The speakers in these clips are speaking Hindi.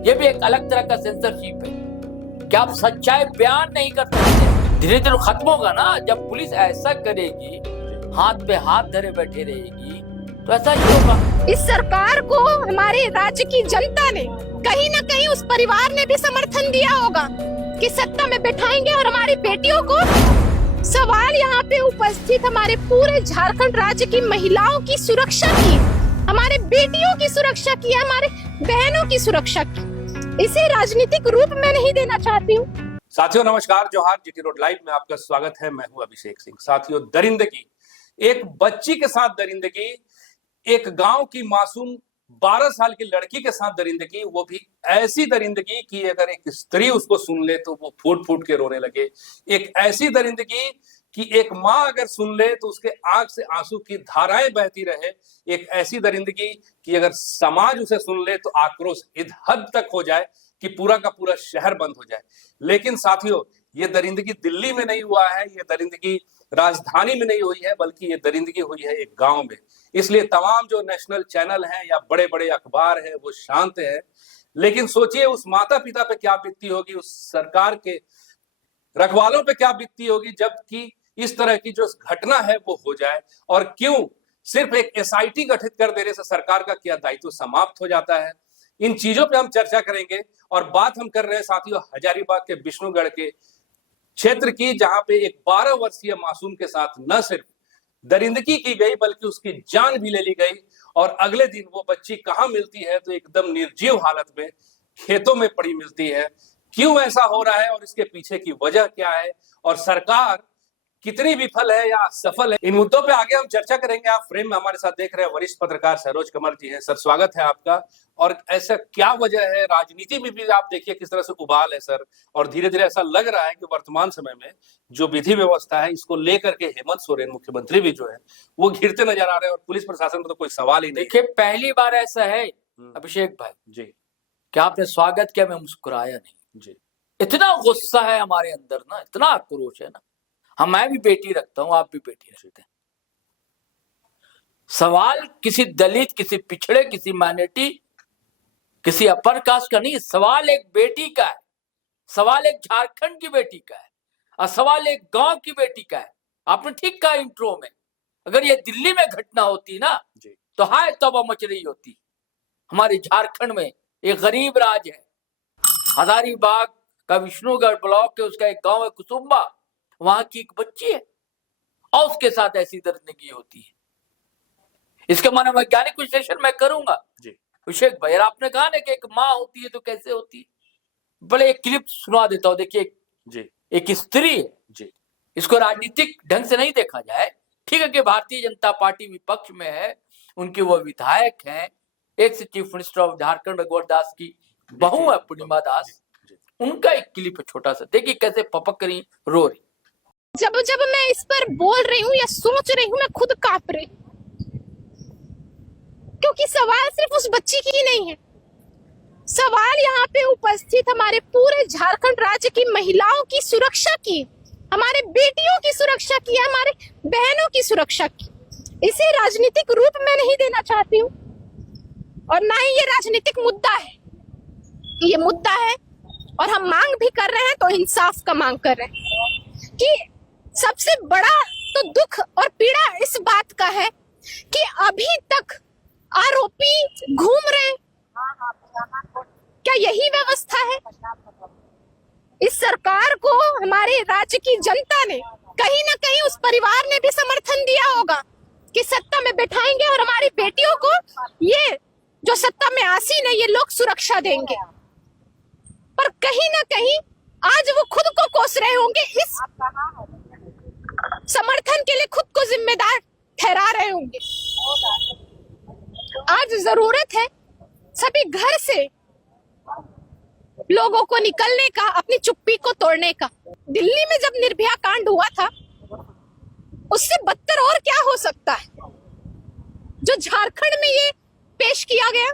ये भी एक अलग तरह का सेंसरशिप है कि आप सच्चाई बयान नहीं कर सकते। धीरे धीरे खत्म होगा ना, जब पुलिस ऐसा करेगी, हाथ पे हाथ धरे बैठे रहेगी, तो ऐसा ही होगा। इस सरकार को हमारे राज्य की जनता ने कहीं न कहीं उस परिवार ने भी समर्थन दिया होगा कि सत्ता में बैठाएंगे और हमारी बेटियों को। सवाल यहाँ पे उपस्थित हमारे पूरे झारखंड राज्य की महिलाओं की सुरक्षा की, हमारे बेटियों की सुरक्षा की, हमारे बहनों की सुरक्षा की। इसे राजनीतिक रूप में नहीं देना चाहती हूँ। साथियों नमस्कार, जोहार। जीटी रोड लाइव में आपका स्वागत है। मैं हूं अभिषेक सिंह। साथियों, दरिंदगी, एक बच्ची के साथ दरिंदगी, एक गांव की मासूम 12 साल की लड़की के साथ दरिंदगी, वो भी ऐसी दरिंदगी कि अगर एक स्त्री उसको सुन ले तो वो फूट फूट के रोने लगे। एक ऐसी दरिंदगी कि एक माँ अगर सुन ले तो उसके आंख से आंसू की धाराएं बहती रहे। एक ऐसी दरिंदगी कि अगर समाज उसे सुन ले तो आक्रोश इस हद तक हो जाए कि पूरा का पूरा शहर बंद हो जाए। लेकिन साथियों, ये दरिंदगी दिल्ली में नहीं हुआ है, ये दरिंदगी राजधानी में नहीं हुई है, बल्कि ये दरिंदगी हुई है एक गांव में। इसलिए तमाम जो नेशनल चैनल हैं या बड़े बड़े अखबार हैं वो शांत हैं। लेकिन सोचिए उस माता पिता पे क्या बीतती होगी, उस सरकार के रखवालों पे क्या बीतती होगी, जबकि इस तरह की जो घटना है वो हो जाए। और क्यों सिर्फ एक एसआईटी गठित कर देने से सरकार का क्या दायित्व समाप्त हो जाता है, इन चीजों पे हम चर्चा करेंगे। और बात हम कर रहे हैं साथियों हजारीबाग के विष्णुगढ़ के क्षेत्र की, जहां पे एक 12 वर्षीय मासूम के साथ न सिर्फ दरिंदगी की गई बल्कि उसकी जान भी ले ली गई। और अगले दिन वो बच्ची कहां मिलती है तो एकदम निर्जीव हालत में खेतों में पड़ी मिलती है। क्यों ऐसा हो रहा है और इसके पीछे की वजह क्या है, और सरकार कितनी विफल है या सफल है, इन मुद्दों पे आगे हम चर्चा करेंगे। आप फ्रेम में हमारे साथ देख रहे हैं वरिष्ठ पत्रकार सरोज कमर जी हैं। सर, स्वागत है आपका। और ऐसा क्या वजह है, राजनीति में भी आप देखिए किस तरह से उबाल है सर, और धीरे धीरे ऐसा लग रहा है कि वर्तमान समय में जो विधि व्यवस्था है इसको लेकर के हेमंत सोरेन मुख्यमंत्री भी जो है वो घिरते नजर आ रहे हैं, और पुलिस प्रशासन को तो कोई सवाल ही नहीं। देखिए, पहली बार ऐसा है अभिषेक भाई जी कि आपने स्वागत किया, मैं मुस्कुराया नहीं जी। इतना गुस्सा है हमारे अंदर ना, इतना आक्रोश है ना। मैं भी बेटी रखता हूं, आप भी बेटी रखते हैं। सवाल किसी दलित, किसी पिछड़े, किसी माइनॉरिटी, किसी अपर कास्ट का नहीं, सवाल एक बेटी का है, सवाल एक झारखंड की बेटी का है, और सवाल एक गांव की बेटी का है। आपने ठीक कहा इंट्रो में, अगर ये दिल्ली में घटना होती ना तो हाय तौबा मच रही होती। हमारे झारखंड में एक गरीब राज है, हजारीबाग का विष्णुगढ़ ब्लॉक के उसका एक गांव है कुसुम्बा, वहां की एक बच्ची है और उसके साथ ऐसी दरिंदगी होती है। इसका मनोवैज्ञानिक विश्लेषण मैं करूंगा जी अभिषेक भाई। आपने कहा ना कि एक माँ होती है तो कैसे होती है, बड़े एक क्लिप सुना देता हूं। देखिए जी, एक स्त्री है जी, इसको राजनीतिक ढंग से नहीं देखा जाए, ठीक है कि भारतीय जनता पार्टी विपक्ष में है, उनके वो विधायक हैं, ex chief minister of Jharkhand Raghubar Das की बहू है पूर्णिमा दास, उनका एक क्लिप है छोटा सा, देखिए कैसे पपक रही, रो रही। जब जब मैं इस पर बोल रही हूँ या सोच रही हूँ, मैं खुद कांप रही, क्योंकि सवाल सिर्फ उस बच्ची की ही नहीं है। सवाल यहाँ पे उपस्थित हमारे पूरे झारखंड राज्य की महिलाओं की सुरक्षा की, हमारे बेटियों की सुरक्षा की, हमारे बहनों की सुरक्षा की। इसे राजनीतिक रूप में नहीं देना चाहती हूँ, और ना ही ये राजनीतिक मुद्दा है। ये मुद्दा है और हम मांग भी कर रहे हैं, तो इंसाफ का मांग कर रहे हैं। कि सबसे बड़ा तो दुख और पीड़ा इस बात का है कि अभी तक आरोपी घूम रहे हैं। क्या यही व्यवस्था है? इस सरकार को हमारे राज्य की जनता ने कहीं ना कहीं उस परिवार ने भी समर्थन दिया होगा कि सत्ता में बैठाएंगे और हमारी बेटियों को, ये जो सत्ता में आसीन है, ये लोग सुरक्षा देंगे। पर कहीं ना कहीं आज वो खुद को कोस रहे होंगे, इस समर्थन के लिए खुद को जिम्मेदार ठहरा रहे होंगे। आज जरूरत है सभी घर से लोगों को निकलने का, अपनी चुप्पी को तोड़ने का। दिल्ली में जब निर्भया कांड हुआ था, उससे बदतर और क्या हो सकता है जो झारखंड में ये पेश किया गया।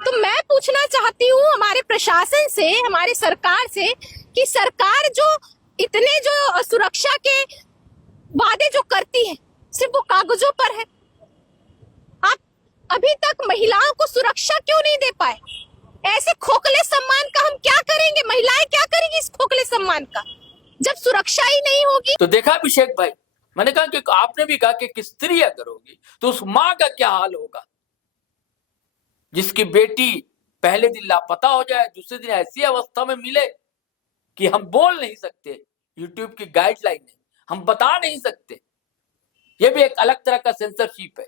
तो मैं पूछना चाहती हूँ हमारे प्रशासन से, हमारे सरकार से, कि सरकार जो इतने जो सुरक्षा के वादे जो करती है, सिर्फ वो कागजों पर है। आप अभी तक महिलाओं को सुरक्षा क्यों नहीं दे पाए? ऐसे खोखले सम्मान का हम क्या करेंगे? महिलाएं क्या करेंगी इस खोखले सम्मान का, जब सुरक्षा ही नहीं होगी? तो देखा अभिषेक भाई, मैंने कहा कि आपने भी कहा कि स्त्री अगर होगी तो उस मां का क्या हाल होगा जिसकी बेटी पहले दिन लापता हो जाए, दूसरे दिन ऐसी अवस्था में मिले कि हम बोल नहीं सकते। यूट्यूब की गाइडलाइन है, हम बता नहीं सकते। यह भी एक अलग तरह का सेंसरशिप है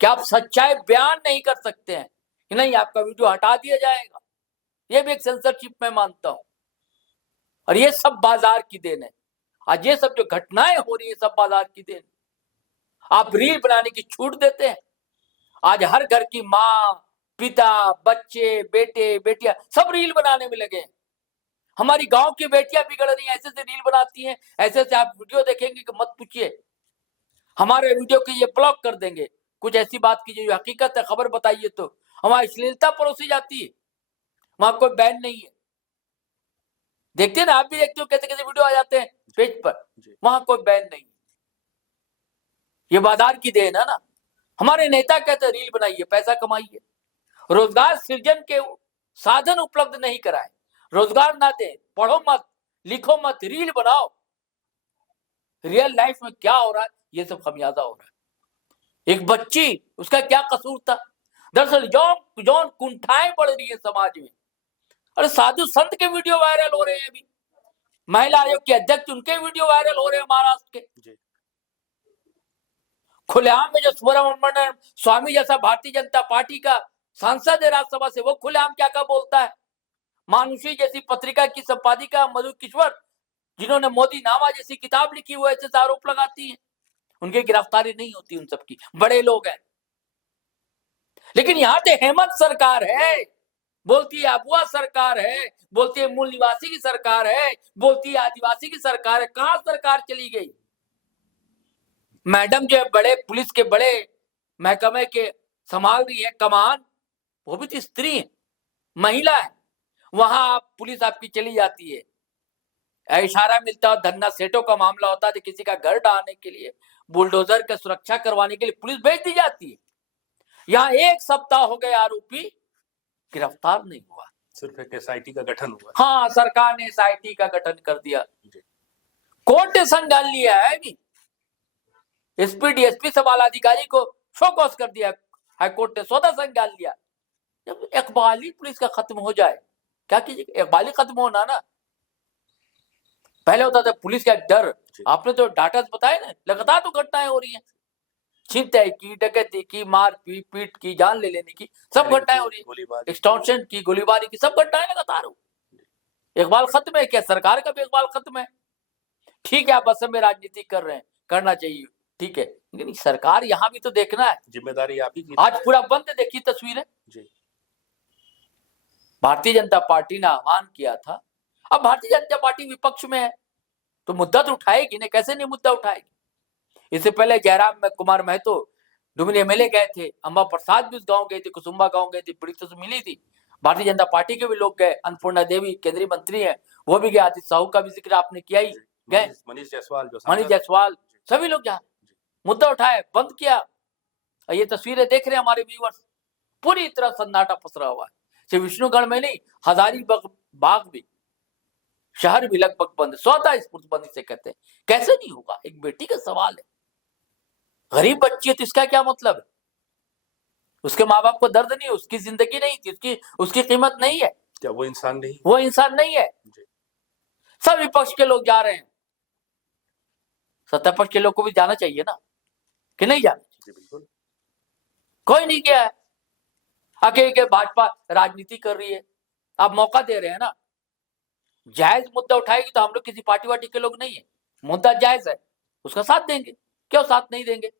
कि आप सच्चाई बयान नहीं कर सकते हैं कि नहीं, आपका वीडियो हटा दिया जाएगा। यह भी एक सेंसरशिप मैं मानता हूं। और ये सब बाजार की देन है। आज ये सब जो घटनाएं हो रही है सब बाजार की देन। आप रील बनाने की छूट देते हैं। आज हर घर की माँ, पिता, बच्चे, बेटे, बेटियां सब रील बनाने में लगे हैं। हमारी गांव की बेटियां बिगड़ रही हैं, ऐसे से रील बनाती हैं, ऐसे से आप वीडियो देखेंगे कि मत पूछिए। हमारे वीडियो को ये ब्लॉक कर देंगे। कुछ ऐसी बात कीजिए जो हकीकत है, खबर बताइए तो हमारी अश्लीलता परोसी जाती है, वहां कोई बैन नहीं है। देखते हैं ना, आप भी देखते हो कैसे कैसे वीडियो आ जाते हैं पेज पर, वहां कोई बैन नहीं। ये बाजार की देन है ना। हमारे नेता कहते हैं रील बनाइए, पैसा कमाइए, रोजगार सृजन के साधन उपलब्ध नहीं कराए, रोजगार ना दे, पढ़ो मत, लिखो मत, रील बनाओ। रियल लाइफ में क्या हो रहा है, ये सब खमियाजा हो रहा है। एक बच्ची, उसका क्या कसूर था? दरअसल जौन कुंठाएं बढ़ रही है समाज में। अरे साधु संत के वीडियो वायरल हो रहे हैं अभी, महिला आयोग के अध्यक्ष, उनके वीडियो वायरल हो रहे हैं महाराष्ट्र के। खुलेआम में जो सुब्रमण्यम स्वामी जैसा भारतीय जनता पार्टी का सांसद है राज्यसभा से, वो खुलेआम क्या क्या बोलता है। मानुषी जैसी पत्रिका की संपादिका मधु किश्वर, जिन्होंने मोदी नामा जैसी किताब लिखी, वो ऐसे आरोप लगाती है। उनकी गिरफ्तारी नहीं होती उन सबकी, बड़े लोग हैं। लेकिन यहाँ पे हेमंत सरकार है, बोलती है अबुआ सरकार है, बोलती है मूल निवासी की सरकार है, बोलती है आदिवासी की सरकार है। कहां सरकार चली गई? मैडम जो बड़े पुलिस के बड़े महकमे के संभाल रही है कमान, वो भी तो स्त्री है, महिला है। वहां आप पुलिस आपकी चली जाती है, इशारा मिलता है, धन्ना सेठों का मामला होता है, किसी का घर ढाने के लिए, बुलडोजर का सुरक्षा करवाने के लिए पुलिस भेज दी जाती है। यहाँ 1 सप्ताह हो गए, आरोपी गिरफ्तार नहीं हुआ। सिर्फ एक एसआईटी का गठन हुआ। हाँ, सरकार ने एसआईटी का गठन कर दिया, कोर्ट ने संज्ञान लिया है अभी, एसपी डीएसपी सवाल अधिकारी को शोकॉस कर दिया, हाईकोर्ट ने स्वतः संज्ञान लिया। जब इकबाली पुलिस का खत्म हो जाए, क्या कीजिए, इकबाली खत्म होना ना। पहले होता था पुलिस का डर, आपने तो डाटा बताया ना, लगातार तो घटनाएं हो रही हैं, छिनतई की, डकैती की, मार पीट की, जान ले लेने की, सब घटनाएं हो रही है, एक्सटॉर्शन की, गोलीबारी की, सब घटनाएं लगातार हो। इकबाल खत्म है क्या? सरकार का भी इकबाल खत्म है। ठीक है, आप असम में राजनीति कर रहे हैं, करना चाहिए, ठीक है, लेकिन सरकार यहाँ भी तो देखना है, जिम्मेदारी आप ही की। आज पूरा बंद है, देखिए तस्वीरें। भारतीय जनता पार्टी ने आह्वान किया था, अब भारतीय जनता पार्टी विपक्ष में है तो मुद्दा तो उठाएगी ना, कैसे नहीं मुद्दा उठाएगी। इससे पहले जयराम कुमार महतो डुमरी एमएलए गए थे, अम्बा प्रसाद भी उस गांव गए थे, कुसुम्बा गांव गए थे, पीड़ितों से मिली थी। भारतीय जनता पार्टी के भी लोग गए, अन्नपूर्णा देवी केंद्रीय मंत्री हैं, वो भी गए, आदित्य साहू का भी जिक्र आपने किया ही, गए, मनीष जायसवाल, सभी लोग जहाँ मुद्दा उठाए, बंद किया। और ये तस्वीरें देख रहे हैं हमारे व्यूअर्स, पूरी तरह सन्नाटा पसरा हुआ है। सिर्फ विष्णुगढ़ में नहीं, हजारीबाग भी, शहर भी लगभग बंद, स्वतः स्फूर्तबंदी से कहते हैं। कैसे नहीं होगा? एक बेटी का सवाल है, गरीब बच्ची है तो इसका क्या मतलब है? उसके माँ बाप को दर्द नहीं, उसकी जिंदगी नहीं थी, उसकी कीमत नहीं है क्या? वो इंसान नहीं, वो इंसान नहीं है। सब विपक्ष के लोग जा रहे हैं, सत्ता पक्ष के लोग को भी जाना चाहिए ना, कि नहीं जाना? बिल्कुल, कोई नहीं गया है। अकेले भाजपा राजनीति कर रही है, आप मौका दे रहे हैं ना। जायज मुद्दा उठाएगी तो हम लोग किसी पार्टी वार्टी के लोग नहीं है, मुद्दा जायज है, उसका साथ देंगे, क्यों साथ नहीं देंगे।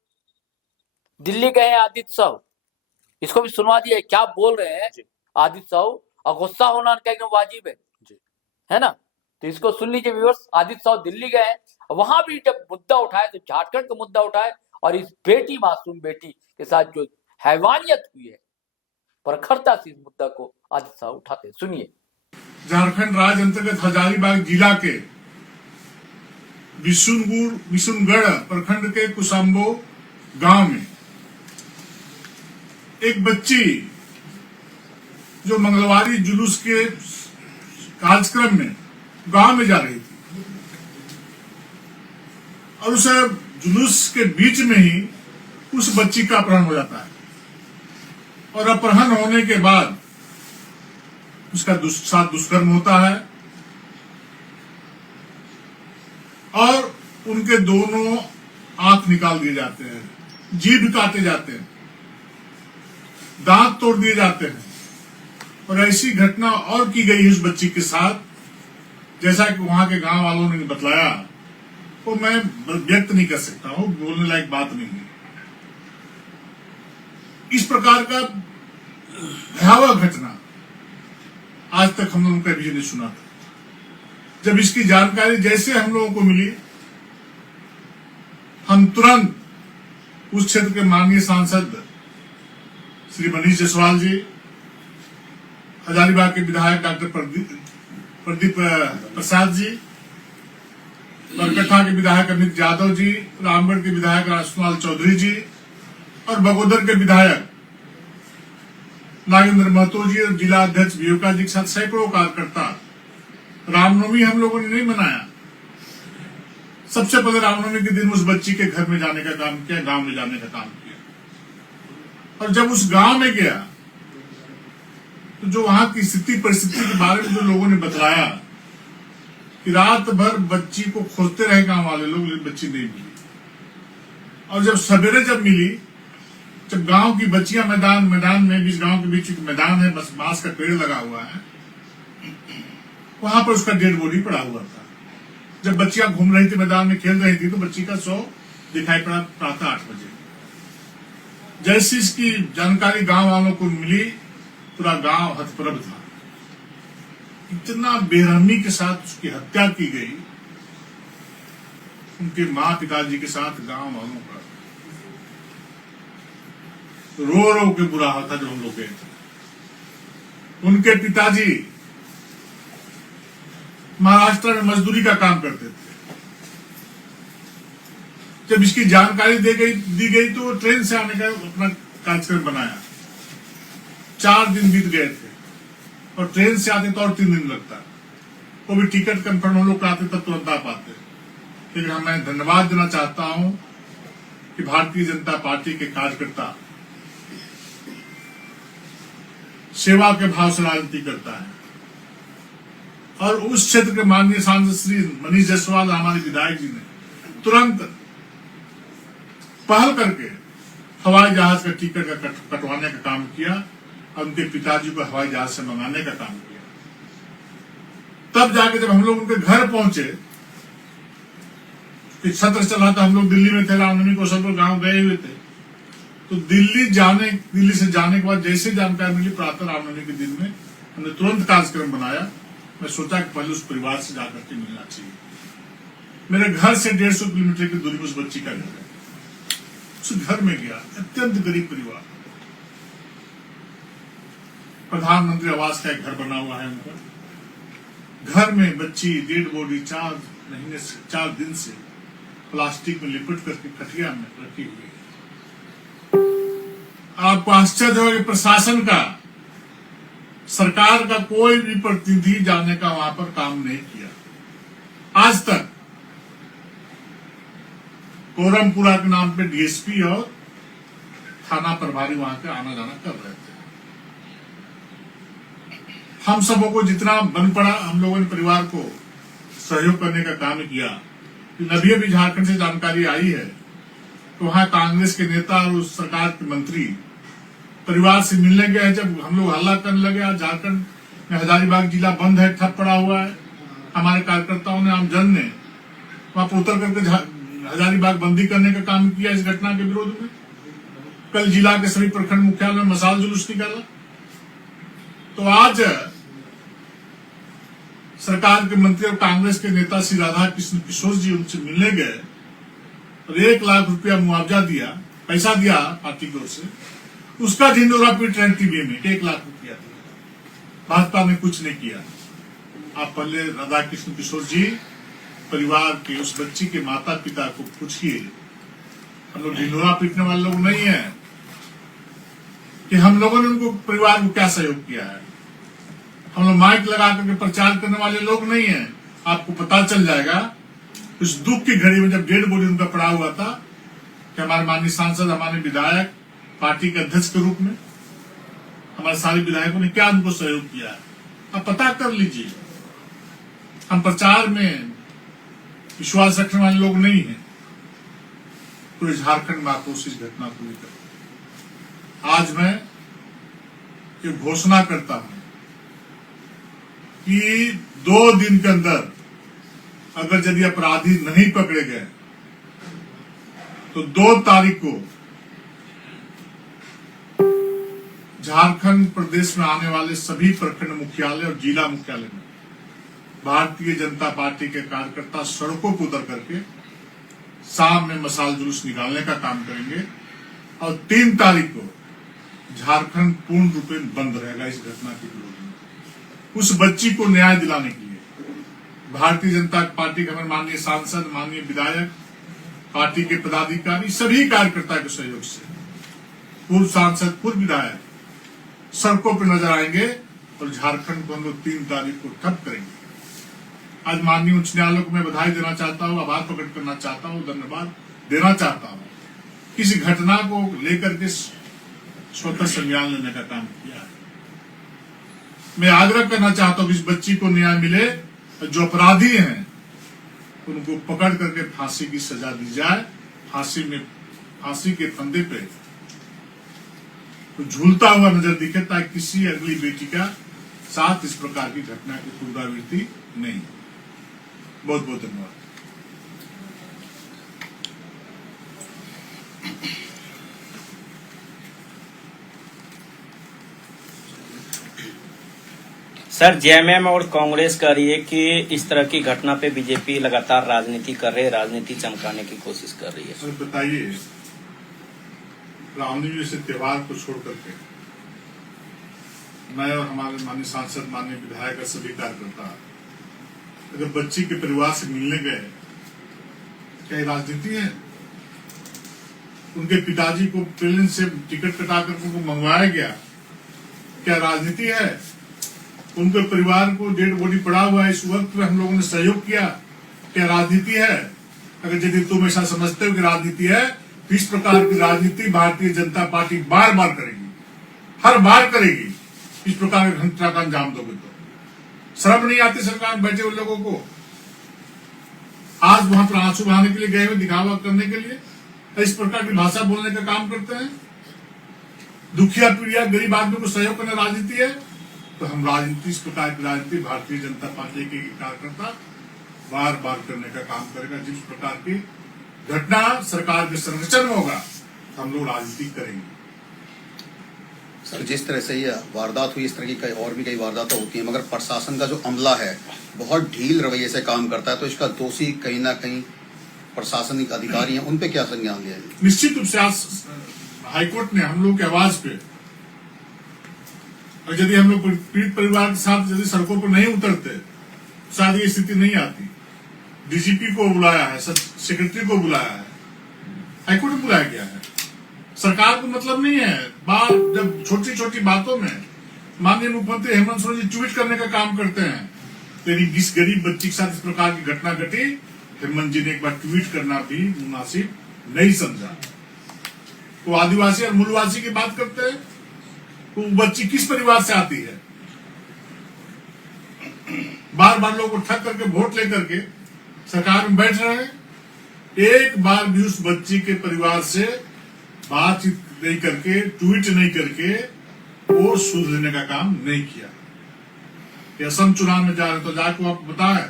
दिल्ली गए हैं आदित्य साहू, इसको भी सुनवा दिया, क्या बोल रहे हैं आदित्य साहू, और गुस्सा होना एकदम वाजिब है ना। तो इसको सुन लीजिए व्यूअर्स। आदित्य साहू दिल्ली गए हैं, वहां भी जब मुद्दा उठाए तो झारखंड का मुद्दा उठाए, और इस बेटी, मासूम बेटी के साथ जो हैवानियत हुई है, प्रखरता से इस मुद्दा को आदित्य साहू उठाते हैं, सुनिए। झारखंड राज्य अंतर्गत हजारीबाग जिला के बिशुनगढ़ प्रखंड के कुसुम्बो गांव में एक बच्ची जो मंगलवारी जुलूस के कार्यक्रम में गांव में जा रही थी और उस जुलूस के बीच में ही उस बच्ची का अपहरण हो जाता है और अपहरण होने के बाद उसका साथ दुष्कर्म होता है और उनके दोनों आंख निकाल दिए जाते हैं, जीभ काटे जाते हैं, दांत तोड़ दिए जाते हैं और ऐसी घटना और की गई उस बच्ची के साथ, जैसा कि वहां के गांव वालों ने बतलाया, वो मैं व्यक्त नहीं कर सकता हूं, बोलने लायक बात नहीं है। इस प्रकार का भयावह घटना आज तक हम लोगों का कभी नहीं सुना था। जब इसकी जानकारी जैसे हम लोगों को मिली, हम तुरंत उस क्षेत्र के माननीय सांसद श्री मनीष जायसवाल जी, हजारीबाग के विधायक डॉक्टर प्रदीप प्रसाद जी, बरकट्ठा के विधायक अमित यादव जी, रामगढ़ के विधायक राजकुमार चौधरी जी और बगोदर के विधायक नागेंद्र महतो जी और जिला अध्यक्ष वियोका जी के साथ सैकड़ों कार्यकर्ता। रामनवमी हम लोगों ने नहीं मनाया। सबसे पहले रामनवमी के दिन उस बच्ची के घर में जाने का काम किया, गांव में जाने का काम किया और जब उस गांव में गया तो जो वहां की स्थिति परिस्थिति के बारे में जो लोगों ने बतलाया कि रात भर बच्ची को खोजते रहे गांव वाले लोग, लेकिन बच्ची नहीं मिली और जब सवेरे जब मिली, जब गांव की बच्चियां मैदान में बीच गांव के बीच एक मैदान है, बस बांस का पेड़ लगा हुआ है, वहां पर उसका डेड बॉडी पड़ा हुआ था। जब बच्चियां घूम रही थी, मैदान में खेल रही थी, तो बच्ची का शव दिखाई पड़ा प्रातः 8 बजे। जैसी इसकी जानकारी गांव वालों को मिली, पूरा गांव हतप्रभ था। इतना बेरहमी के साथ उसकी हत्या की गई, उनके माँ पिताजी के साथ गांव वालों का रो रो के बुरा हाल था। जब हम लोग गए थे, उनके पिताजी महाराष्ट्र में मजदूरी का काम करते थे। जब इसकी जानकारी दी गई तो वो ट्रेन से आने का अपना कार्यक्रम बनाया। 4 दिन बीत गए थे और ट्रेन से आते तो और 3 दिन लगता, वो भी टिकट कंफर्म हम लोग कराते तब तुरंत आ पाते। लेकिन मैं धन्यवाद देना चाहता हूं कि भारतीय जनता पार्टी के कार्यकर्ता सेवा के भाव से राजनीति करता है और उस क्षेत्र के माननीय सांसद श्री मनीष जायसवाल हमारे विधायक जी ने तुरंत पहल करके हवाई जहाज का टिकट का कटवाने का काम किया और उनके पिताजी को हवाई जहाज से मंगाने का काम किया। तब जाके जब हम लोग उनके घर पहुंचे, सत्र चला था, हम लोग दिल्ली में थे, रामनवमी को सब लोग गांव गए हुए थे, तो दिल्ली से जाने के बाद जैसे जानकारी मिली प्रातः रामनवमी के दिन में, हमने तुरंत कार्यक्रम बनाया। मैं सोचा कि पहले उस परिवार से जाकर के मिलना चाहिए। मेरे घर से 150 किलोमीटर की दूरी में उस बच्ची का घर है। उस घर में गया, अत्यंत गरीब परिवार, प्रधानमंत्री आवास का एक घर बना हुआ है उनका। घर में बच्ची डेड बॉडी 4 दिन से प्लास्टिक में लिपट करके खटिया में रखी हुई है। आपको आश्चर्य होगा कि प्रशासन का, सरकार का कोई भी प्रतिनिधि जाने का वहां पर काम नहीं किया आज तक। कोरमपुरा के नाम पे डीएसपी और थाना प्रभारी वहां के आना जाना कर रहे थे। हम सबों को जितना बन पड़ा, हम लोगों ने परिवार को सहयोग करने का काम किया। अभी अभी झारखंड से जानकारी आई है तो वहां कांग्रेस के नेता और उस सरकार के मंत्री परिवार से मिलने गए हैं। जब हम लोग हल्ला करने लगे, आज झारखंड में हजारीबाग जिला बंद है, ठप पड़ा हुआ है, हमारे कार्यकर्ताओं ने, आमजन ने वहां पर उतर करके हजारीबाग बंदी करने का काम किया इस घटना के विरोध में। कल जिला के सभी प्रखंड मुख्यालय में मसाल जुलूस निकाला। तो आज सरकार के मंत्री और कांग्रेस के नेता श्री राधा कृष्ण किशोर जी उनसे मिलने गए और 1 लाख रुपया मुआवजा दिया, पैसा दिया पार्टी की ओर से। उसका ढिंडोरा पीट रहे टीवी में 1 लाख रुपया दिया। भाजपा ने कुछ नहीं किया। आप पहले राधा कृष्ण किशोर जी परिवार के उस बच्ची के माता पिता को पूछिए। हम लोग ढिंडोरा पीटने वाले लोग नहीं है कि हम लोगों ने उनको परिवार को क्या सहयोग किया है। हम लोग माइक लगा करके प्रचार करने वाले लोग नहीं हैं। आपको पता चल जाएगा इस दुख की घड़ी में जब डेड बॉडी उनका पड़ा हुआ था कि हमारे माननीय सांसद, हमारे विधायक, पार्टी के अध्यक्ष के रूप में हमारे सारे विधायकों ने क्या उनको सहयोग किया है, आप पता कर लीजिए। हम प्रचार में विश्वास रखने वाले लोग नहीं हैं। तो झारखंड में आक्रोश इस घटना को लेकर आज मैं ये घोषणा करता हूं कि 2 दिन के अंदर अगर यदि अपराधी नहीं पकड़े गए तो 2 तारीख को झारखंड प्रदेश में आने वाले सभी प्रखंड मुख्यालय और जिला मुख्यालय में भारतीय जनता पार्टी के कार्यकर्ता सड़कों पर उतर करके शाम में मशाल जुलूस निकालने का काम करेंगे और 3 तारीख को झारखंड पूर्ण रूप में बंद रहेगा इस घटना के विरोध में। उस बच्ची को न्याय दिलाने के लिए भारतीय जनता पार्टी के हमारे माननीय सांसद, माननीय विधायक, पार्टी के पदाधिकारी, सभी कार्यकर्ता के सहयोग से पूर्व सांसद, पूर्व विधायक सड़कों पर नजर आएंगे और झारखंड को हम लोग 3 तारीख को ठप करेंगे। आज माननीय उच्च न्यायालय को मैं बधाई देना चाहता हूँ, आभार प्रकट करना चाहता हूँ, धन्यवाद देना चाहता हूँ। किसी घटना को लेकर के स्वतः संज्ञान लेने का काम किया है। मैं आग्रह करना चाहता हूँ कि इस बच्ची को न्याय मिले, जो अपराधी हैं उनको पकड़ करके फांसी की सजा दी जाए। फांसी के फंदे पे तो झूलता हुआ नजर दिखे ताकि किसी अगली बेटी का साथ इस प्रकार की घटना की पुनरावृत्ति नहीं। बहुत बहुत धन्यवाद। सर, जेएमएम और कांग्रेस कह रही है कि इस तरह की घटना पे बीजेपी लगातार राजनीति कर रही है, राजनीति चमकाने की कोशिश कर रही है। सर बताइए, रामनवमी जैसे त्योहार को छोड़ करके मैं और हमारे माननीय सांसद, माननीय विधायक और सभी कार्यकर्ता अगर बच्ची के परिवार से मिलने गए, क्या ये राजनीति है? उनके पिताजी को प्लेन से टिकट कटा कर उनको मंगवाया गया, क्या राजनीति है? उनके परिवार को डेड बॉडी पड़ा हुआ है, इस वक्त में हम लोगों ने सहयोग किया, क्या राजनीति है? अगर यदि तुम ऐसा समझते हो कि राजनीति है तो इस प्रकार की राजनीति भारतीय जनता पार्टी बार बार करेगी, हर बार करेगी। इस प्रकार की घटना का अंजाम दोगे तो शर्म नहीं आती सरकार बैठे हुए लोगों को? आज वहां पर आंसू बहाने के लिए गए हुए, दिखावा करने के लिए इस प्रकार की भाषा बोलने का काम करते हैं। दुखिया पीड़िया गरीब आदमी को सहयोग करना राजनीति है? तो हम राजनीति, इस प्रकार की राजनीति भारतीय जनता पार्टी के कार्यकर्ता बार बार करने का काम करेगा। जिस प्रकार की घटना सरकार के संरक्षण में होगा हम लोग राजनीति करेंगे। सर, जिस तरह से ये वारदात हुई, इस तरह की और भी कई वारदातें होती हैं, मगर प्रशासन का जो अमला है बहुत ढील रवैये से काम करता है, तो इसका दोषी कहीं ना कहीं प्रशासनिक अधिकारी हैं, उन पे क्या संज्ञान लिया जाए? निश्चित रूप से आज हाईकोर्ट ने हम लोग की आवाज पे, और यदि हम लोग पीड़ित परिवार के साथ यदि सड़कों पर नहीं उतरते शायद ये स्थिति नहीं आती। डीजीपी को बुलाया है, सेक्रेटरी को बुलाया है, हाईकोर्ट में बुलाया गया है। सरकार को मतलब नहीं है बात, जब छोटी छोटी बातों में माननीय मुख्यमंत्री हेमंत सोरेन जी ट्वीट करने का काम करते हैं, तेरी जिस गरीब बच्ची के साथ इस प्रकार की घटना घटी, हेमंत जी ने एक बार ट्वीट करना भी मुनासिब नहीं समझा। वो आदिवासी और मूलवासी की बात करते हैं, वो बच्ची किस परिवार से आती है? बार बार लोगों को ठग करके वोट लेकर के सरकार में बैठ रहे हैं। एक बार भी उस बच्ची के परिवार से बातचीत नहीं करके, ट्वीट नहीं करके वो सुध लेने का काम नहीं किया। असम चुनाव में जा रहे तो जाकर आपको बताया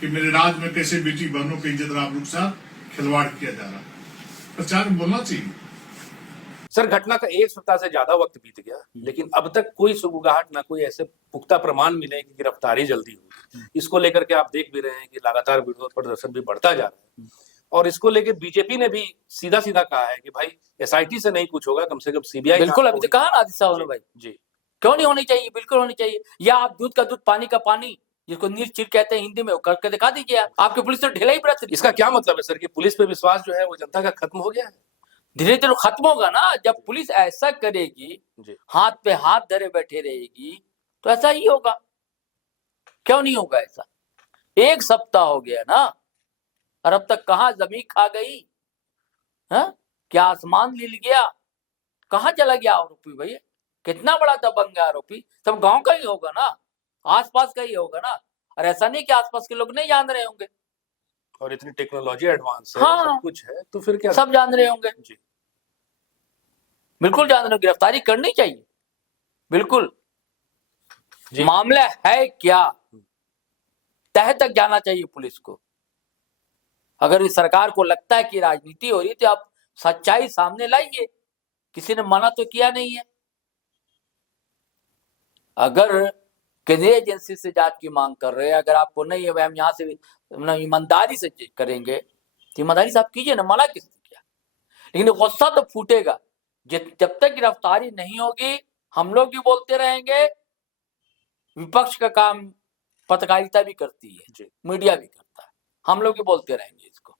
कि मेरे राज्य में कैसे बेटी बहनों के इज्जत आबरू के साथ खिलवाड़ किया जा रहा है। प्रचार में बोलना चाहिए। सर, घटना का 1 सप्ताह से ज्यादा वक्त बीत गया, लेकिन अब तक कोई सुगबुगाहट, ना कोई ऐसे पुख्ता प्रमाण मिले कि गिरफ्तारी जल्दी हुई। इसको लेकर के आप देख भी रहे हैं कि लगातार विरोध प्रदर्शन भी बढ़ता जा रहा है, और इसको लेकर बीजेपी ने भी सीधा सीधा कहा है कि भाई एसआईटी से नहीं कुछ होगा, कम से कम सीबीआई। बिल्कुल, अभी तो कहा ना आदित्य साहब ने भाई जी, क्यों नहीं होनी चाहिए, बिल्कुल होनी चाहिए। या आप दूध का दूध, पानी का पानी, जिसको निर्चिर कहते हैं हिंदी में, वो करके दिखा दीजिए। आपकी पुलिस तो ढिलाई बरत रही है। इसका क्या मतलब है सर कि पुलिस पे विश्वास जो है वो जनता का खत्म हो गया है? धीरे धीरे खत्म होगा ना। जब पुलिस ऐसा करेगी, जी, हाथ पे हाथ धरे बैठे रहेगी, तो ऐसा ही होगा। क्यों नहीं होगा ऐसा? 1 सप्ताह हो गया ना, और अब तक कहां जमीन खा गई? क्या आसमान लिल गया? कहां चला गया आरोपी भैया? कितना बड़ा दबंग है आरोपी? सब गांव का ही होगा ना, आसपास का ही होगा ना। और ऐसा नहीं कि आसपास के लोग नहीं जान रहे होंगे। और इतनी टेक्नोलॉजी एडवांस है, हाँ, सब कुछ है, तो फिर क्या? सब जान रहे होंगे जी। बिल्कुल जान रहे हो, गिरफ्तारी करनी चाहिए बिल्कुल। जी। मामला है क्या, तह तक जाना चाहिए पुलिस को। अगर इस सरकार को लगता है कि राजनीति हो रही तो आप सच्चाई सामने लाइए। किसी ने मना तो किया नहीं है। अगर केंद्रीय एजेंसी से जांच की मांग कर रहे हैं, अगर आपको नहीं है हम यहाँ से ईमानदारी से करेंगे तो ईमानदारी से आप कीजिए ना, मना किसने किया? लेकिन गुस्सा तो फूटेगा। जब तक गिरफ्तारी नहीं होगी हम लोग भी बोलते रहेंगे। विपक्ष का काम पत्रकारिता भी करती है, मीडिया भी करता है, हम लोग भी बोलते रहेंगे। इसको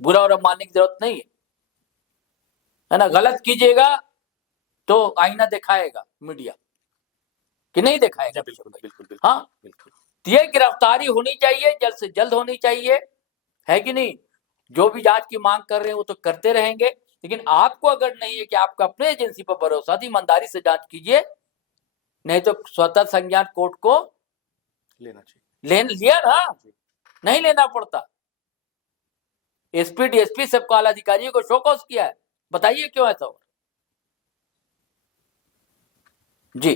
बुरा और मानने की जरूरत नहीं है ना। गलत कीजिएगा तो आईना दिखाएगा मीडिया कि नहीं दिखाएगा? बिल्कुल बिल्कुल बिल्कुल। हाँ बिल्कुल। ये गिरफ्तारी होनी चाहिए, जल्द से जल्द होनी चाहिए, है कि नहीं? जो भी जांच की मांग कर रहे हैं वो तो करते रहेंगे, लेकिन आपको अगर नहीं है कि आपका अपने एजेंसी पर भरोसा, तो ईमानदारी से जांच कीजिए, नहीं तो स्वतः संज्ञान कोर्ट को लेना चाहिए। लिया ना, नहीं लेना पड़ता। एसपी डीएसपी सबको आला अधिकारियों को शोकॉज किया है, बताइए क्यों ऐसा हो? जी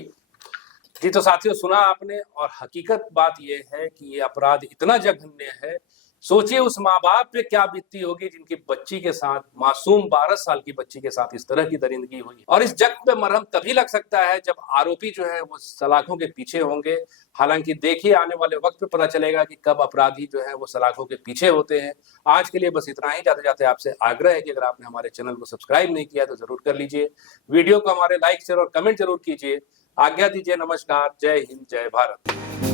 जी, तो साथियों सुना आपने, और हकीकत बात यह है कि ये अपराध इतना जघन्य है। सोचिए उस माँ बाप पे क्या बीतती होगी जिनकी बच्ची के साथ, मासूम 12 साल की बच्ची के साथ इस तरह की दरिंदगी हुई। और इस जख्म पे मरहम तभी लग सकता है जब आरोपी जो है वो सलाखों के पीछे होंगे। हालांकि देखिए आने वाले वक्त पे पता चलेगा कि कब अपराधी जो है वो सलाखों के पीछे होते हैं। आज के लिए बस इतना ही। जाते जाते आपसे आग्रह है कि अगर आपने हमारे चैनल को सब्सक्राइब नहीं किया तो जरूर कर लीजिए। वीडियो को हमारे लाइक शेयर और कमेंट जरूर कीजिए। आज्ञा दीजिए, नमस्कार, जय हिंद, जय भारत।